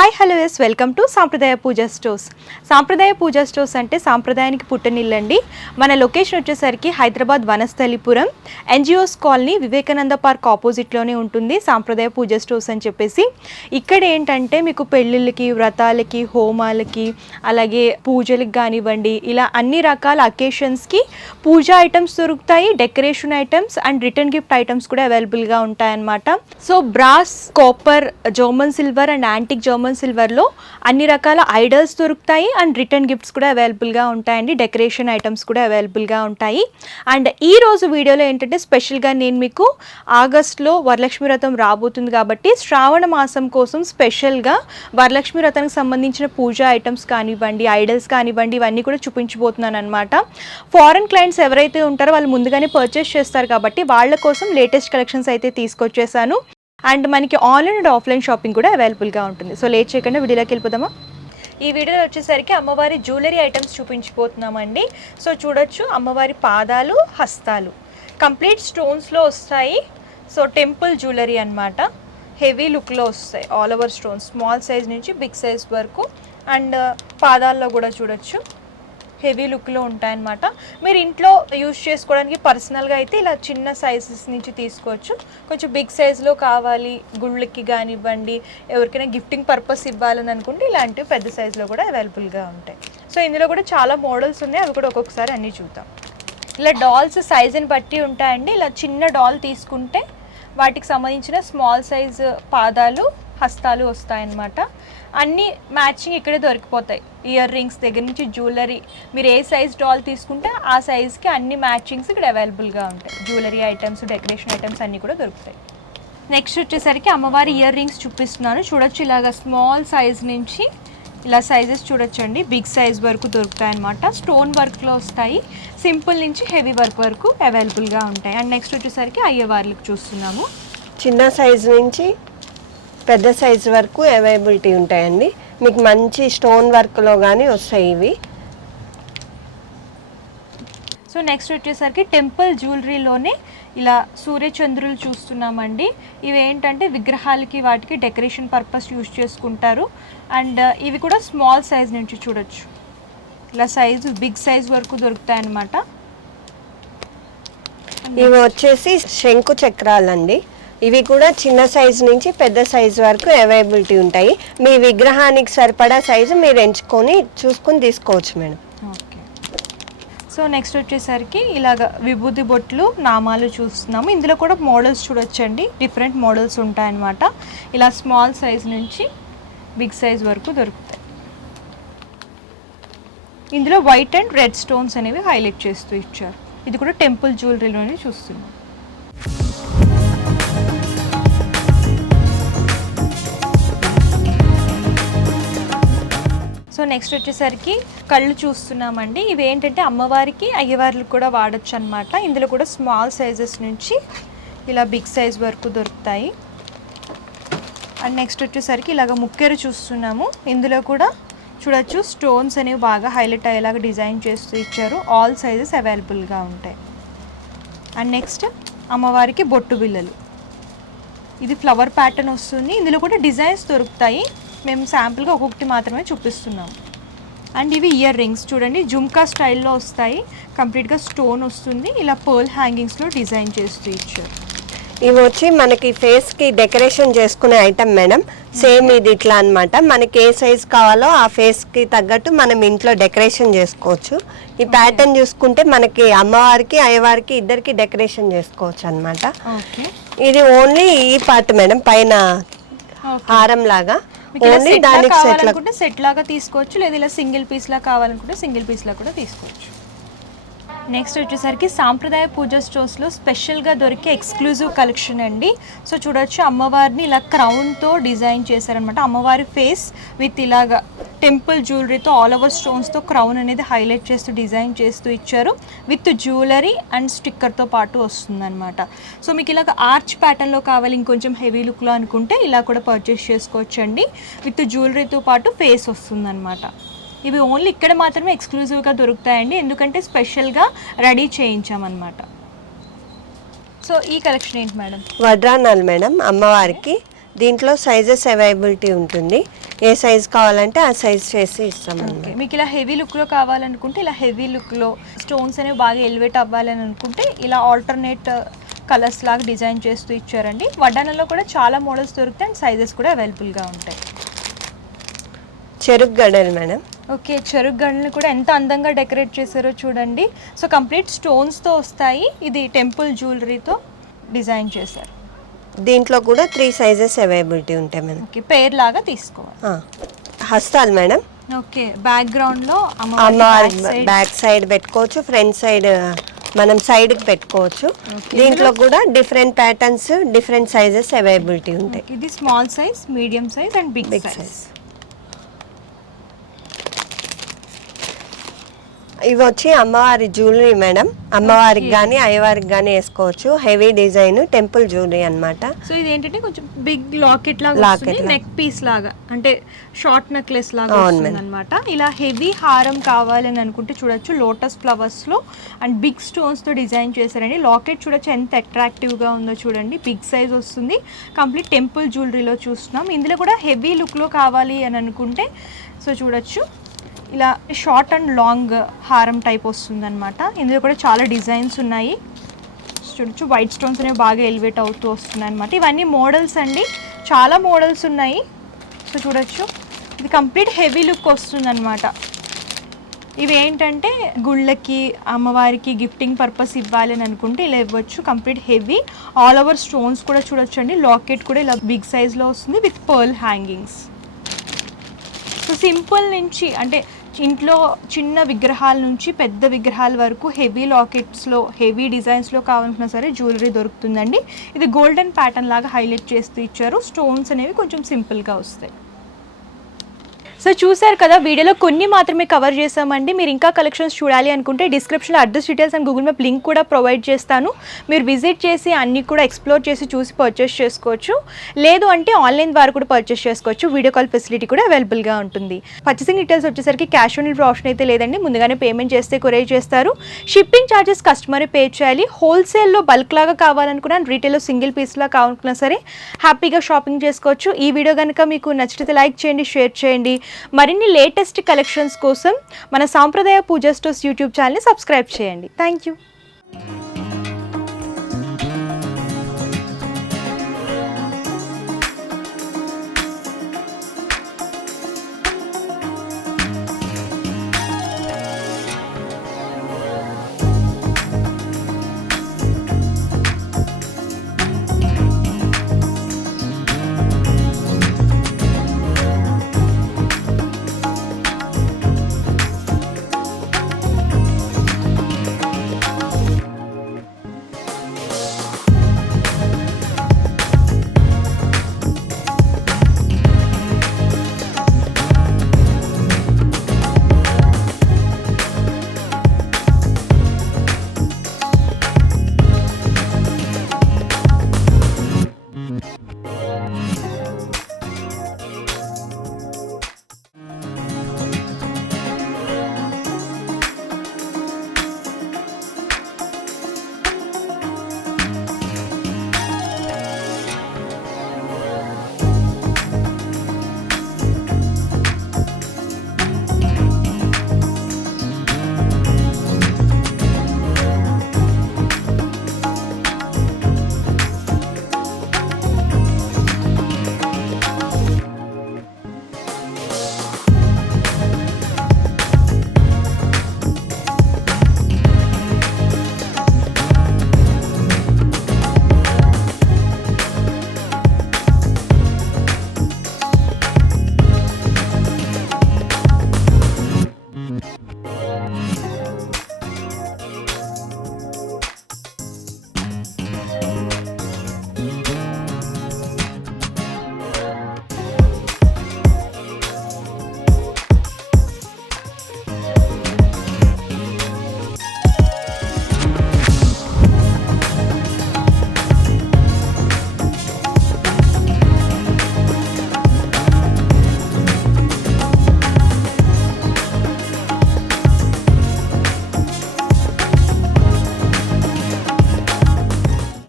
Hi hello yes welcome to Sampradaya Puja stores. సాంప్రదాయ Puja stores అంటే సాంప్రదాయానికి పుట్టనిల్లండి. మన లొకేషన్ వచ్చేసరికి Hyderabad Vanasthalipuram NGOs colony Vivekananda park ఆపోజిట్లోనే ఉంటుంది సాంప్రదాయ పూజా స్టోర్స్ అని చెప్పేసి. ఇక్కడ ఏంటంటే మీకు పెళ్ళిళ్ళకి, వ్రతాలకి, హోమాలకి, అలాగే పూజలకు కానివ్వండి, ఇలా అన్ని రకాల అకేషన్స్కి పూజా ఐటమ్స్ దొరుకుతాయి, decoration items and return gift items కూడా అవైలబుల్గా ఉంటాయన్నమాట. So brass, copper, German silver and antique German సిల్వర్లో అన్ని రకాల ఐడల్స్ దొరుకుతాయి అండ్ రిటర్న్ గిఫ్ట్స్ కూడా అవైలబుల్గా ఉంటాయండి. డెకరేషన్ ఐటమ్స్ కూడా అవైలబుల్గా ఉంటాయి. అండ్ ఈ రోజు వీడియోలో ఏంటంటే స్పెషల్గా నేను మీకు ఆగస్ట్లో వరలక్ష్మి వ్రతం రాబోతుంది కాబట్టి శ్రావణ మాసం కోసం స్పెషల్గా వరలక్ష్మి వ్రతానికి సంబంధించిన పూజా ఐటమ్స్ కానివ్వండి, ఐడల్స్ కానివ్వండి, ఇవన్నీ కూడా చూపించబోతున్నాను అనమాట. ఫారెన్ క్లయింట్స్ ఎవరైతే ఉంటారో వాళ్ళు ముందుగానే పర్చేస్ చేస్తారు కాబట్టి వాళ్ళ కోసం లేటెస్ట్ కలెక్షన్స్ అయితే తీసుకొచ్చేసాను. అండ్ మనకి ఆన్లైన్ అండ్ ఆఫ్లైన్ షాపింగ్ కూడా అవైలబుల్గా ఉంటుంది. సో లేట్ చేయకుండా వీడియోలోకి వెళ్ళిపోదామా. ఈ వీడియోలో వచ్చేసరికి అమ్మవారి జ్యువెలరీ ఐటమ్స్ చూపించిపోతున్నామండి. సో చూడొచ్చు అమ్మవారి పాదాలు, హస్తాలు కంప్లీట్ స్టోన్స్లో వస్తాయి. సో టెంపుల్ జ్యువెలరీ అన్నమాట. హెవీ లుక్లో వస్తాయి, all over stones, small size నుంచి బిగ్ సైజ్ వరకు. అండ్ పాదాల్లో కూడా చూడొచ్చు హెవీ లుక్లో ఉంటాయన్నమాట. మీరు ఇంట్లో యూజ్ చేసుకోవడానికి పర్సనల్గా అయితే ఇలా చిన్న సైజెస్ నుంచి తీసుకోవచ్చు. కొంచెం బిగ్ సైజులో కావాలి, గుళ్ళకి కానివ్వండి, ఎవరికైనా గిఫ్టింగ్ పర్పస్ ఇవ్వాలని అనుకుంటే ఇలాంటివి పెద్ద సైజులో కూడా అవైలబుల్గా ఉంటాయి. సో ఇందులో కూడా చాలా మోడల్స్ ఉన్నాయి, అవి కూడా ఒక్కొక్కసారి అన్నీ చూద్దాం. ఇలా డాల్స్ సైజుని బట్టి ఉంటాయండి. ఇలా చిన్న డాల్ తీసుకుంటే వాటికి సంబంధించిన స్మాల్ సైజ్ పాదాలు, హస్తాలు వస్తాయన్నమాట. అన్నీ మ్యాచింగ్ ఇక్కడే దొరికిపోతాయి. ఇయర్ రింగ్స్ దగ్గర నుంచి జ్యువెలరీ, మీరు ఏ సైజ్ డాల్ తీసుకుంటే ఆ సైజ్కి అన్ని మ్యాచింగ్స్ ఇక్కడ అవైలబుల్గా ఉంటాయి. జ్యువెలరీ ఐటమ్స్, డెకరేషన్ ఐటమ్స్ అన్నీ కూడా దొరుకుతాయి. నెక్స్ట్ వచ్చేసరికి అమ్మవారి ఇయర్ రింగ్స్ చూపిస్తున్నాను. చూడొచ్చు ఇలాగ స్మాల్ సైజ్ నుంచి ఇలా సైజెస్ చూడొచ్చండి, బిగ్ సైజ్ వరకు దొరుకుతాయి అన్నమాట. స్టోన్ వర్క్లో వస్తాయి, సింపుల్ నుంచి హెవీ వర్క్ వరకు అవైలబుల్గా ఉంటాయి. అండ్ నెక్స్ట్ వచ్చేసరికి అయ్యవార్లకు చూస్తున్నాము. చిన్న సైజ్ నుంచి పెద్ద సైజ్ వరకు అవైలబిలిటీ ఉంటాయండి. మీకు మంచి స్టోన్ వర్క్లో కానీ వస్తాయి ఇవి. సో నెక్స్ట్ వచ్చేసరికి టెంపుల్ జ్యువెలరీలోనే ఇలా సూర్యచంద్రులు చూస్తున్నామండి. ఇవి ఏంటంటే విగ్రహాలకి, వాటికి డెకరేషన్ పర్పస్ యూజ్ చేసుకుంటారు. అండ్ ఇవి కూడా స్మాల్ సైజ్ నుంచి చూడొచ్చు, ఇలా సైజు బిగ్ సైజ్ వరకు దొరుకుతాయి అన్నమాట. ఇవి వచ్చేసి శంకు చక్రాలండి. ఇవి కూడా చిన్న సైజు నుంచి పెద్ద సైజు వరకు అవైలబిలిటీ ఉంటాయి. మీ విగ్రహానికి సరిపడా సైజు మీరు ఎంచుకొని చూసుకొని తీసుకోవచ్చు మేడం. ఓకే. సో నెక్స్ట్ వచ్చేసరికి ఇలాగ విభూతి బొట్లు, నామాలు చూస్తున్నాము. ఇందులో కూడా మోడల్స్ చూడొచ్చండి, డిఫరెంట్ మోడల్స్ ఉంటాయన్నమాట. ఇలా స్మాల్ సైజ్ నుంచి బిగ్ సైజ్ వరకు దొరుకుతాయి. ఇందులో వైట్ అండ్ రెడ్ స్టోన్స్ అనేవి హైలైట్ చేస్తూ ఇచ్చారు. ఇది కూడా టెంపుల్ జ్యువెలరీలోనే చూస్తున్నాం. సో నెక్స్ట్ వచ్చేసరికి కళ్ళు చూస్తున్నామండి. ఇవి ఏంటంటే అమ్మవారికి, అయ్యవార్లకు కూడా వాడచ్చు అనమాట. ఇందులో కూడా స్మాల్ సైజెస్ నుంచి ఇలా బిగ్ సైజ్ వరకు దొరుకుతాయి. అండ్ నెక్స్ట్ వచ్చేసరికి ఇలాగ ముక్కెరు చూస్తున్నాము. ఇందులో కూడా చూడొచ్చు స్టోన్స్ అనేవి బాగా హైలైట్ అయ్యేలాగా డిజైన్ చేస్తూ ఇచ్చారు. ఆల్ సైజెస్ అవైలబుల్గా ఉంటాయి. అండ్ నెక్స్ట్ అమ్మవారికి బొట్టు బిళ్ళలు, ఇది ఫ్లవర్ ప్యాటర్న్ వస్తుంది. ఇందులో కూడా డిజైన్స్ దొరుకుతాయి, మేము శాంపుల్గా ఒక్కొక్కటి మాత్రమే చూపిస్తున్నాము. అండ్ ఇవి ఇయర్ రింగ్స్ చూడండి, జుమ్కా స్టైల్లో వస్తాయి. కంప్లీట్గా స్టోన్ వస్తుంది, ఇలా పర్ల్ హ్యాంగింగ్స్లో డిజైన్ చేస్తూ ఇచ్చారు. ఇవి వచ్చి మనకి ఫేస్కి డెకరేషన్ చేసుకునే ఐటమ్ మేడం. సేమ్ ఇది ఇట్లా అనమాట. మనకి ఏ సైజ్ కావాలో ఆ ఫేస్కి తగ్గట్టు మనం ఇంట్లో డెకరేషన్ చేసుకోవచ్చు. ఈ ప్యాటర్న్ చూసుకుంటే మనకి అమ్మవారికి, అయ్యవారికి ఇద్దరికి డెకరేషన్ చేసుకోవచ్చు అనమాట. ఇది ఓన్లీ ఈ పార్ట్ మేడం, పైన హారం లాగా. ఓన్లీ దానికి సెట్ లాగా తీసుకోవచ్చు, లేదా ఇలా సింగిల్ పీస్ లా కావాలనుకుంటే సింగిల్ పీస్ లా కూడా తీసుకోవచ్చు. నెక్స్ట్ వచ్చేసరికి సాంప్రదాయ పూజా స్టోర్స్లో స్పెషల్గా దొరికే ఎక్స్క్లూజివ్ కలెక్షన్ అండి. సో చూడొచ్చు అమ్మవారిని ఇలా క్రౌన్తో డిజైన్ చేశారనమాట. అమ్మవారి ఫేస్ విత్ ఇలాగా టెంపుల్ జ్యువెలరీతో ఆల్ ఓవర్ స్టోన్స్తో క్రౌన్ అనేది హైలైట్ చేస్తూ డిజైన్ చేస్తూ ఇచ్చారు. విత్ జ్యువెలరీ అండ్ స్టిక్కర్తో పాటు వస్తుందన్నమాట. సో మీకు ఇలాగ ఆర్చ్ ప్యాటర్న్లో కావాలి, ఇంకొంచెం హెవీ లుక్లో అనుకుంటే ఇలా కూడా పర్చేస్ చేసుకోవచ్చండి. విత్ జ్యువెలరీతో పాటు ఫేస్ వస్తుందన్నమాట. ఇవి ఓన్లీ ఇక్కడ మాత్రమే ఎక్స్క్లూజివ్గా దొరుకుతాయండి, ఎందుకంటే స్పెషల్గా రెడీ చేయించామన్నమాట. సో ఈ కలెక్షన్ ఏంటి మేడం? వడ్రానాలు మేడం అమ్మవారికి. దీంట్లో సైజెస్ అవైలబిలిటీ ఉంటుంది, ఏ సైజ్ కావాలంటే ఆ సైజ్ చేసి ఇస్తామండి. మీకు ఇలా హెవీ లుక్లో కావాలనుకుంటే ఇలా హెవీ లుక్లో స్టోన్స్ అనేవి బాగా ఎలివేట్ అవ్వాలని అనుకుంటే ఇలా ఆల్టర్నేట్ కలర్స్ లాగా డిజైన్ చేస్తూ ఇచ్చారండి. వడ్డానంలో కూడా చాలా మోడల్స్ దొరుకుతాయి అండ్ సైజెస్ కూడా అవైలబుల్గా ఉంటాయి. చెరుకు గడలు మేడం. ఓకే, చెరుకు గడలను కూడా ఎంత అందంగా డెకరేట్ చేశారో చూడండి. సో కంప్లీట్ స్టోన్స్తో వస్తాయి, ఇది టెంపుల్ జ్యువెలరీతో డిజైన్ చేశారు. దీంట్లో కూడా 3 సైజెస్ అవైలబిలిటీ ఉంటాయి మేడం. ఓకే, పేర్ లాగా తీసుకోవాలి. హస్తాలు మేడం. ఓకే, బ్యాక్గ్రౌండ్లో అమ్మవారి బ్యాక్ సైడ్ పెట్టుకోవచ్చు, ఫ్రంట్ సైడ్ మనం సైడ్కి పెట్టుకోవచ్చు. దీంట్లో కూడా different patterns, different sizes availability ఉంటాయి. ఇది small size, medium size and big size. ఇవి వచ్చి అమ్మవారి జ్యువెలరీ మేడం. అమ్మవారికి కానీ అయ్యవారికి కానీ వేసుకోవచ్చు. హెవీ డిజైన్ టెంపుల్ జ్యువెలరీ అన్నమాట. సో ఇది ఏంటంటే కొంచెం బిగ్ లాకెట్ లాగా వస్తుంది, నెక్ పీస్ లాగా, అంటే షార్ట్ నెక్లెస్ లాగా వస్తుంది అనమాట. ఇలా హెవీ హారం కావాలని అనుకుంటే చూడొచ్చు, లోటస్ ఫ్లవర్స్ లో అండ్ బిగ్ స్టోన్స్ తో డిజైన్ చేశారండి. లాకెట్ చూడొచ్చు ఎంత అట్రాక్టివ్ గా ఉందో చూడండి, బిగ్ సైజ్ వస్తుంది. కంప్లీట్ టెంపుల్ జ్యువెలరీలో చూస్తున్నాం. ఇందులో కూడా హెవీ లుక్ లో కావాలి అని అనుకుంటే సో చూడొచ్చు, ఇలా షార్ట్ అండ్ లాంగ్ హారం టైప్ వస్తుంది అనమాట. ఇందులో కూడా చాలా డిజైన్స్ ఉన్నాయి. చూడొచ్చు, వైట్ స్టోన్స్ అనేవి బాగా ఎలివేట్ అవుతూ వస్తున్నాయి అనమాట. ఇవన్నీ మోడల్స్ అండి, చాలా మోడల్స్ ఉన్నాయి. సో చూడొచ్చు, ఇది కంప్లీట్ హెవీ లుక్ వస్తుంది అనమాట. ఇవి ఏంటంటే గుళ్ళకి అమ్మవారికి గిఫ్టింగ్ పర్పస్ ఇవ్వాలి అని అనుకుంటే ఇలా ఇవ్వచ్చు. Complete heavy all over stones కూడా చూడొచ్చు అండి. లాకెట్ కూడా ఇలా బిగ్ సైజ్లో వస్తుంది with pearl hangings. So simple నుంచి అంటే ఇంట్లో చిన్న విగ్రహాల నుంచి పెద్ద విగ్రహాల వరకు హెవీ లాకెట్స్లో, హెవీ డిజైన్స్లో కావాలనుకున్నా సరే జ్యువెలరీ దొరుకుతుందండి. ఇది గోల్డెన్ ప్యాటర్న్ లాగా హైలైట్ చేస్తూ ఇచ్చారు. స్టోన్స్ అనేవి కొంచెం సింపుల్గా వస్తాయి. సో చూసారు కదా, వీడియోలో కొన్ని మాత్రమే కవర్ చేసామండి. మీరు ఇంకా కలెక్షన్స్ చూడాలి అనుకుంటే డిస్క్రిప్షన్లో address details and Google map link కూడా ప్రొవైడ్ చేస్తాను. మీరు విజిట్ చేసి అన్నీ కూడా ఎక్స్ప్లోర్ చేసి చూసి పర్చేస్ చేసుకోవచ్చు. లేదు అంటే ఆన్లైన్ ద్వారా కూడా పర్చేస్ చేసుకోవచ్చు. వీడియో కాల్ ఫెసిలిటీ కూడా అవైలబుల్గా ఉంటుంది. పర్చేసింగ్ డీటెయిల్స్ వచ్చేసరికి క్యాష్ ఆన్ డెలివరీ ఆప్షన్ అయితే లేదండి, ముందుగానే పేమెంట్ చేస్తే కొరియర్ చేస్తారు. షిప్పింగ్ ఛార్జెస్ కస్టమరే పే చేయాలి. హోల్సేల్లో బల్క్ లాగా కావాలనుకున్నా, రీటైల్లో సింగిల్ పీస్లా కావాలనుకున్నా సరే హ్యాపీగా షాపింగ్ చేసుకోవచ్చు. ఈ వీడియో కనుక మీకు నచ్చితే లైక్ చేయండి, షేర్ చేయండి. మరిన్ని లేటెస్ట్ కలెక్షన్స్ కోసం మన సాంప్రదాయ పూజా స్టోర్స్ యూట్యూబ్ ఛానల్ని సబ్స్క్రైబ్ చేయండి. Thank you.